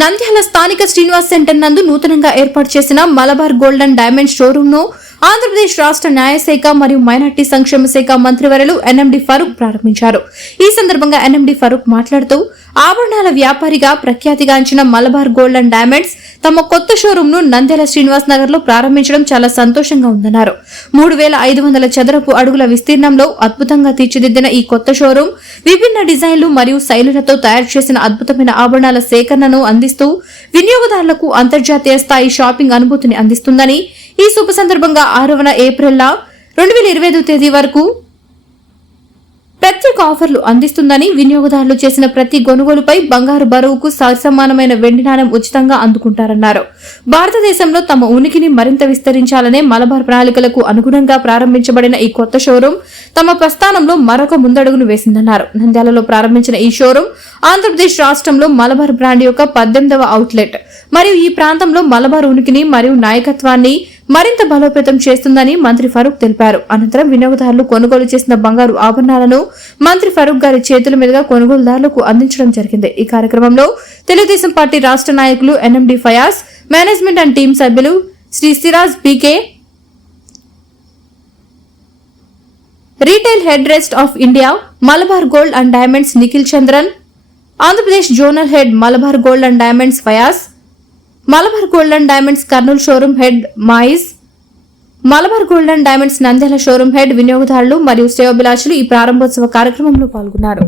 నంద్యాల స్థానిక శ్రీనివాస్ సెంటర్ నందు నూతనంగా ఏర్పాటు చేసిన Malabar gold and diamond showroom ను ఆంధ్రప్రదేశ్ రాష్ట్ర న్యాయశాఖ మరియు మైనార్టీ సంక్షేమ శాఖ మంత్రివర్యులు ఎన్ఎండి ఫరూక్ ప్రారంభించారు. ఈ సందర్భంగా ఎన్ఎండి ఫరూక్ మాట్లాడుతూ ఆభరణాల వ్యాపారిగా ప్రఖ్యాతిగాంచిన మలబార్ గోల్డ్ అండ్ డైమండ్స్ తమ కొత్త షోరూమ్ ను నంద్యాల శ్రీనివాస్ నగర్ లో ప్రారంభించడం చాలా సంతోషంగా ఉందన్నారు. 3500 చదరపు అడుగుల విస్తీర్ణంలో అద్భుతంగా తీర్చిదిద్దిన ఈ కొత్త షోరూమ్ విభిన్న డిజైన్లు మరియు శైలులతో తయారు చేసిన అద్భుతమైన ఆభరణాల సేకరణను అందిస్తూ వినియోగదారులకు అంతర్జాతీయ స్థాయి షాపింగ్ అనుభూతిని అందిస్తుందని, ఈ శుభ సందర్భంగా 6వ ఏప్రిల్ 2025 తేదీ వరకు ప్రత్యేక ఆఫర్లు అందిస్తుందని, వినియోగదారులు చేసిన ప్రతి కొనుగోలుపై బంగారు బరువుకు సమానమైన వెండి నాణెం ఉచితంగా అందుకుంటారన్నారు. భారతదేశంలో తమ ఉనికిని మరింత విస్తరించాలనే మలబార్ ప్రణాళికలకు అనుగుణంగా ప్రారంభించబడిన ఈ కొత్త షోరూం తమ ప్రస్థానంలో మరొక ముందడుగును వేసిందన్నారు. నంద్యాలలో ప్రారంభించిన ఈ షోరూం ఆంధ్రప్రదేశ్ రాష్ట్రంలో మలబార్ బ్రాండ్ యొక్క 18వ అవుట్లెట్ మరియు ఈ ప్రాంతంలో మలబార్ ఉనికిని మరియు నాయకత్వాన్ని మరింత బలోపేతం చేస్తుందని మంత్రి ఫరూక్ తెలిపారు. అనంతరం వినియోగదారులు కొనుగోలు చేసిన బంగారు ఆభరణాలను మంత్రి ఫరూక్ గారి చేతుల మీదుగా కొనుగోలుదారులకు అందించడం జరిగింది. ఈ కార్యక్రమంలో తెలుగుదేశం పార్టీ రాష్ట్ర నాయకులు N M D Fayaz, management and team సభ్యులు Sri Siraj B K, retail head rest of India Malabar gold and diamonds Nikhil Chandran, Andhra Pradesh zonal head Malabar gold and diamonds Fayaz, Malabar gold and diamonds Kurnool showroom head Moiz, Malabar gold and diamonds Nandyal showroom head, వినియోగదారులు మరియు శ్రేయోభిలాషులు ఈ ప్రారంభోత్సవ కార్యక్రమంలో పాల్గొన్నారు.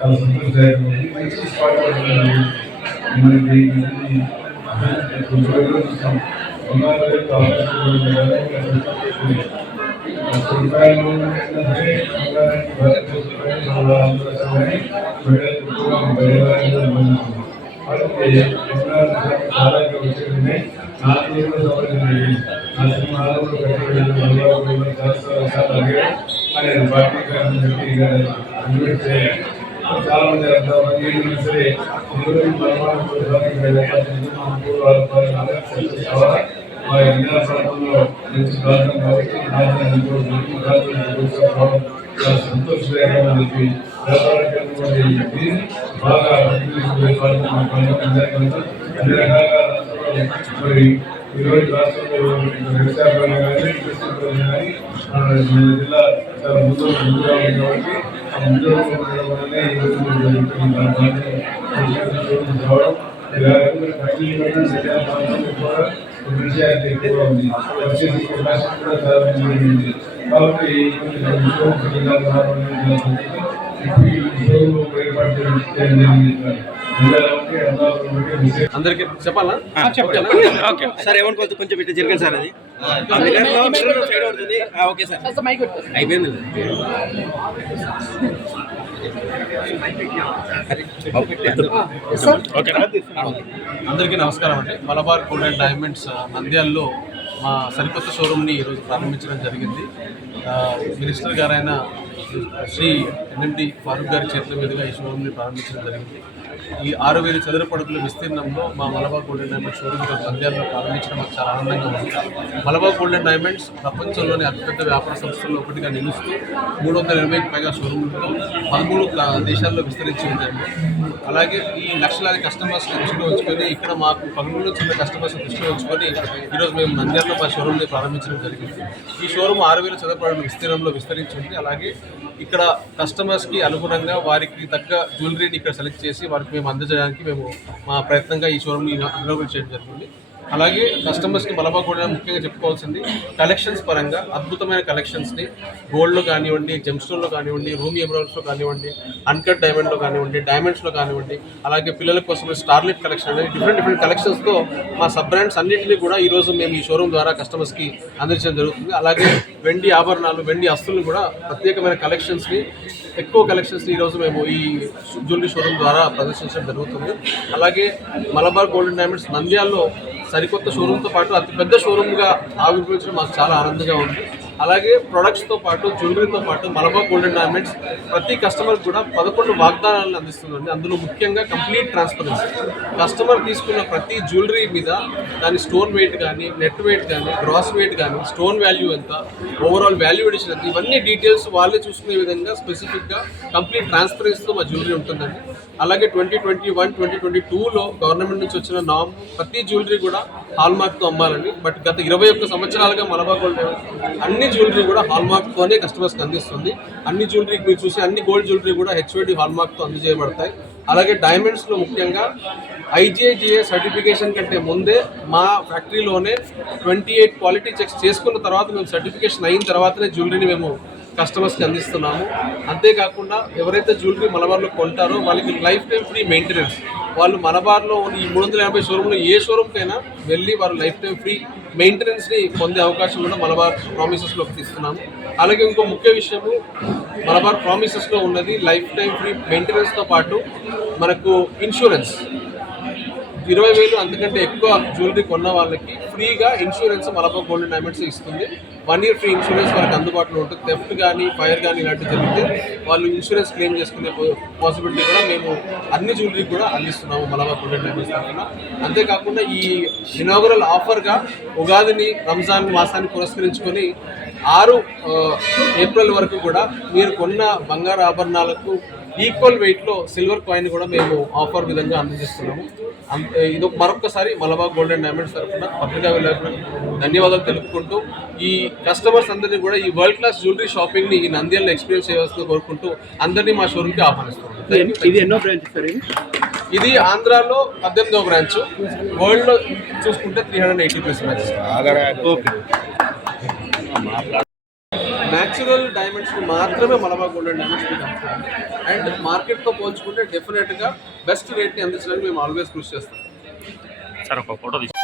చాలా సంతోషదాయకం ఉంది. మంచి స్పాట్ మనకి కొంచెం చూస్తాం బంగారు రేటు రూపాయలు చాలా వచ్చేది నా జీవితంలో సంబంధించి నా సినిమాలో అనేది పార్టీ చాలా మంది అంటారు సరే మా ఇండియా ప్రాంతంలో మంచి ప్రాంతం కాబట్టి చాలా సంతోషదాయకంగా చెప్పి వ్యాపారమైనటువంటి బాగా అన్ని రకాలుగా మరి ఈరోజు రాష్ట్రంలో వ్యవసాయంలో కానీ కానీ మన జిల్లా చాలా ముందుగా ఉంది కాబట్టి ఆ ముందుగా ఉండడం వల్లనే రావడం ఎక్కువగా ఉంది వచ్చేసి కూడా చాలా ఉంది కాబట్టి అందరికి చెప్పాలా సార్ ఏమనుకోవచ్చు కొంచెం ఇట్లా జరగదు సార్ అది సైడ్ అవుతుంది ఓకే సార్ అయిపోయింది అందరికీ నమస్కారం అండి. మలబార్ గోల్డ్ అండ్ డైమండ్స్ నంద్యాలలో మా సరికొత్త షోరూమ్ని ఈరోజు ప్రారంభించడం జరిగింది. మినిస్టర్ గారైన శ్రీ ఎన్ఎండి ఫారూక్ గారి చేతుల మీదుగా ఈ షోరూమ్ని ప్రారంభించడం జరిగింది. ఈ 6,000 చదరపు అడుగుల విస్తీర్ణంలో మా Malabar gold and diamonds showroom నంద్యాలలో ప్రారంభించడం మాకు చాలా ఆనందంగా ఉంది. మలబార్ గోల్డ్ అండ్ డైమండ్స్ ప్రపంచంలోని అతిపెద్ద వ్యాపార సంస్థల్లో ఒకటిగా నిలుస్తూ 320కి పైగా షోరూమ్లతో 13 దేశాల్లో విస్తరించి ఉందండి. అలాగే ఈ లక్షలాది కస్టమర్స్ దృష్టిలో ఉంచుకొని ఇక్కడ మాకు 13 నుంచి ఉన్న కస్టమర్స్ దృష్టిలో ఉంచుకొని ఈరోజు మేము నంద్యాలలో మా షోరూమ్ని ప్రారంభించడం జరిగింది. ఈ షోరూమ్ 6,000 చదరపు అడుగుల విస్తీర్ణంలో విస్తరించింది. అలాగే ఇక్కడ కస్టమర్స్కి అనుగుణంగా వారికి తగ్గ జ్యువెలరీని ఇక్కడ సెలెక్ట్ చేసి వారికి మేము అందజేయడానికి మేము మా ప్రయత్నంగా ఈ షోరూమ్ని ఇనాగ్రేట్ చేయడం జరిగింది. అలాగే కస్టమర్స్కి మలబార్ గోల్డ్ ముఖ్యంగా చెప్పుకోవాల్సింది కలెక్షన్స్ పరంగా అద్భుతమైన కలెక్షన్స్ని గోల్డ్లో కానివ్వండి, జెమ్స్టోన్లో కానివ్వండి, రూమీ ఎమరాల్డ్స్లో కానివ్వండి, అన్కట్ డైమండ్లో కానివ్వండి, డైమండ్స్లో కానివ్వండి, అలాగే పిల్లల కోసం స్టార్లైట్ కలెక్షన్ అనేది డిఫరెంట్ కలెక్షన్స్తో మా సబ్ బ్రాండ్స్ అన్నింటినీ కూడా ఈరోజు మేము ఈ షోరూమ్ ద్వారా కస్టమర్స్కి అందించడం జరుగుతుంది. అలాగే వెండి ఆభరణాలు, వెండి అస్తులను కూడా ప్రత్యేకమైన కలెక్షన్స్ని ఎక్కువ కలెక్షన్స్ని ఈరోజు మేము ఈ జ్యువెలరీ షోరూమ్ ద్వారా ప్రదర్శించడం జరుగుతుంది. అలాగే మలబార్ గోల్డ్ అండ్ డైమండ్స్ నంద్యాలలో సరికొత్త షోరూమ్తో పాటు అతిపెద్ద షోరూమ్గా ఆవిర్భవించడం మాకు చాలా ఆనందంగా ఉంది. అలాగే ప్రొడక్ట్స్తో పాటు జ్యువెలరీతో పాటు మలబార్ గోల్డ్ అండ్ డైమండ్స్ ప్రతి కస్టమర్ కూడా 11 వాగ్దానాలను అందిస్తుందండి. అందులో ముఖ్యంగా కంప్లీట్ ట్రాన్స్పరెన్సీ. కస్టమర్ తీసుకున్న ప్రతి జ్యువెలరీ మీద దాని స్టోన్ వెయిట్ కానీ, నెట్ వెయిట్ కానీ, గ్రాస్ వెయిట్ కానీ, స్టోన్ వాల్యూ ఎంత, ఓవరాల్ వాల్యూ ఎడిషన్ ఎంత, ఇవన్నీ డీటెయిల్స్ వాళ్ళే చూసుకునే విధంగా స్పెసిఫిక్గా కంప్లీట్ ట్రాన్స్పరెన్సీతో మా జ్యువెలరీ ఉంటుందండి. అలాగే 2021, 2022లో గవర్నమెంట్ నుంచి వచ్చిన నామ్ ప్రతి జ్యువెలరీ కూడా హాల్మార్క్తో అమ్మాలని. బట్ గత 21 సంవత్సరాలుగా మలబార్ గోల్డ్ అన్ని జ్యువెలరీ కూడా హాల్మార్క్తోనే కస్టమర్స్కి అందిస్తుంది. అన్ని జ్యువెలరీకి మీరు చూసి అన్ని గోల్డ్ జ్యువెలరీ కూడా హెచ్ఓడి హాల్మార్క్తో అందజేయబడతాయి. అలాగే డైమండ్స్లో ముఖ్యంగా IGIGA సర్టిఫికేషన్ కంటే ముందే మా ఫ్యాక్టరీలోనే 28 క్వాలిటీ చెక్స్ చేసుకున్న తర్వాత మేము సర్టిఫికేషన్ అయిన తర్వాతనే జ్యువెలరీని మేము కస్టమర్స్కి అందిస్తున్నాము. అంతేకాకుండా ఎవరైతే జ్యువెలరీ మలబార్లో కొంటారో వాళ్ళకి లైఫ్ టైం ఫ్రీ మెయింటెనెన్స్. వాళ్ళు మలబార్లో ఈ 380 షోరూమ్లో ఏ షోరూమ్కైనా వెళ్ళి వారు లైఫ్ టైం ఫ్రీ మెయింటెనెన్స్ని పొందే అవకాశం కూడా మలబార్ ప్రామిసెస్లోకి తీసుకున్నాము. అలాగే ఇంకో ముఖ్య విషయము మలబార్ ప్రామిసెస్లో ఉన్నది లైఫ్ టైం ఫ్రీ మెయింటెనెన్స్తో పాటు మనకు ఇన్సూరెన్స్ 20,000 అంతకంటే ఎక్కువ జ్యువెలరీ కొన్న వాళ్ళకి ఫ్రీగా insurance Malabar gold and diamonds ఇస్తుంది. 1 year ఫ్రీ ఇన్సూరెన్స్ వాళ్ళకి అందుబాటులో ఉంటుంది. థెఫ్ట్ కానీ, ఫైర్ కానీ ఇలాంటివి జరిగితే వాళ్ళు ఇన్సూరెన్స్ క్లెయిమ్ చేసుకునే పాసిబిలిటీ కూడా మేము అన్ని జ్యువెలరీ కూడా అందిస్తున్నాము మలబార్ గోల్డ్ అండ్ డైమండ్స్ తరఫున. అంతేకాకుండా ఈ ఇనాగరల్ ఆఫర్గా ఉగాదిని, రంజాన్ మాసాన్ని పురస్కరించుకొని 6 ఏప్రిల్ వరకు కూడా మీరు కొన్న బంగారు ఆభరణాలకు ఈక్వల్ వెయిట్లో సిల్వర్ కాయిన్ కూడా మేము ఆఫర్ విధంగా అందజేస్తున్నాము. ఇది మరొకసారి మలబార్ గోల్డ్ అండ్ డైమండ్స్ తరఫున పత్రికా విలేకరులకు ధన్యవాదాలు తెలుపుకుంటూ ఈ కస్టమర్స్ అందరినీ కూడా ఈ వరల్డ్ క్లాస్ జ్యువెలరీ షాపింగ్ని ఈ నంద్యాలలో ఎక్స్పీరియన్స్ చేయవలసిందిగా కోరుకుంటూ అందరినీ మా షోరూమ్కి ఆహ్వానిస్తున్నాం. ఇది ఎన్నో బ్రాంచ్ సార్? ఇది ఆంధ్రాలో 18వ బ్రాంచ్, వరల్డ్లో చూసుకుంటే 380+ branches. Okay. Max natural diamonds మాత్రమే మలబార్ గోల్డెన్ డైమండ్స్ మీకు అమ్ముతామండి. అండ్ మార్కెట్తో పోల్చుకుంటే డెఫినెట్గా బెస్ట్ రేట్ని అందించడానికి మేము ఆల్వేస్ కృషి చేస్తాం. సార్ ఒక ఫోటో తీసి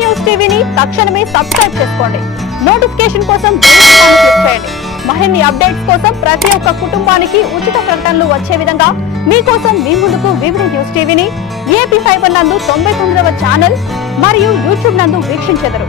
న్యూస్ టీవీని తక్షణమే సబ్స్క్రైబ్ చేసుకోండి. నోటిఫికేషన్ కోసం బెల్ ఐకాన్ క్లిక్ చేయండి. మరిన్ని అప్డేట్స్ కోసం ప్రతి ఒక్క కుటుంబానికి ఉచిత ప్రకటనలు వచ్చే విధంగా మీకోసం మీ ముందుకు వివిడి న్యూస్ టీవీని ఏపీ ఫైబర్ నందు 99వ ఛానల్ మరియు యూట్యూబ్ నందు వీక్షించెదరు.